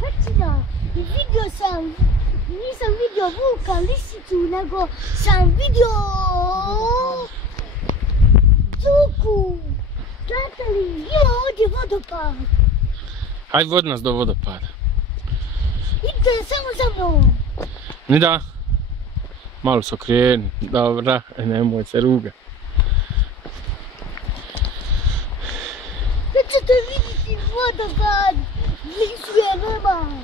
pećina i vidio sam, nisam vidio vuka, lisicu, nego sam vidio cuku. Znate li, ima ovdje vodopad. Hajde vodi nas do vodopada. Idite samo za mnom. Ne da. Malo se okreni, dobra, nemoj se ruga. Sad ćete vidjeti vodopad, blizu je nama.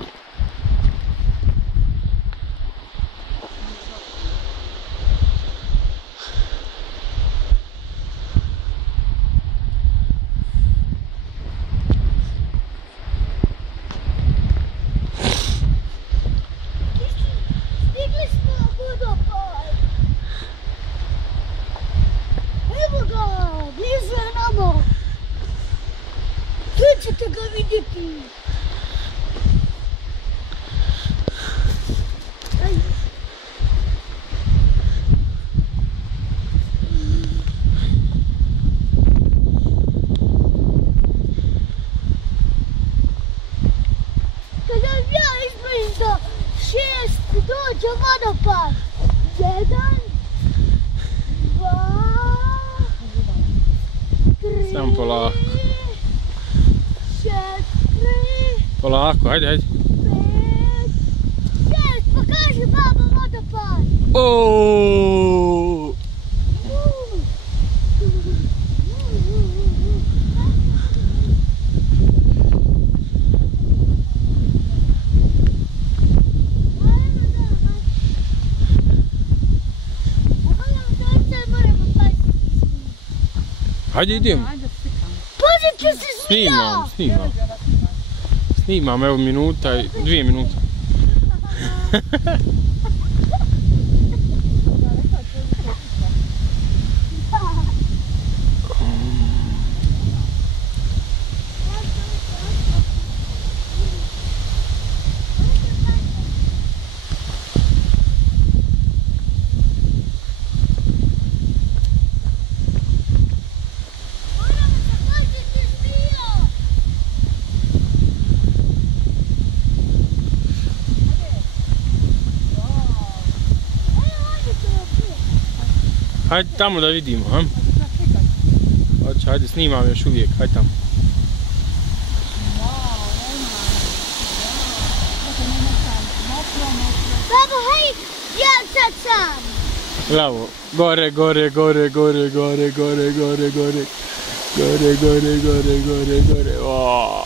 Stigli smo na vodopad. Evo ga, blizu je nama. Tu ćete ga vidjeti. Kada ja izbrojim do 6 dođe vodopad. 1, 2, 3, Samo polako. 4, Polako, hajde, hajde. 5, 6, pokaži baba vodopad. Oooo! Hajde idemo. Pazite se Snimam, snimam. Snimam, evo minuta i 2 minute. Hajde tamo da vidimo, ha? Hoće, hajde snimam još uvijek, hajde tamo. Babo, hej, ja sad sam. Glavo, gore, gore, gore, gore, gore, gore, gore, gore, gore, gore, gore, gore, gore, gore,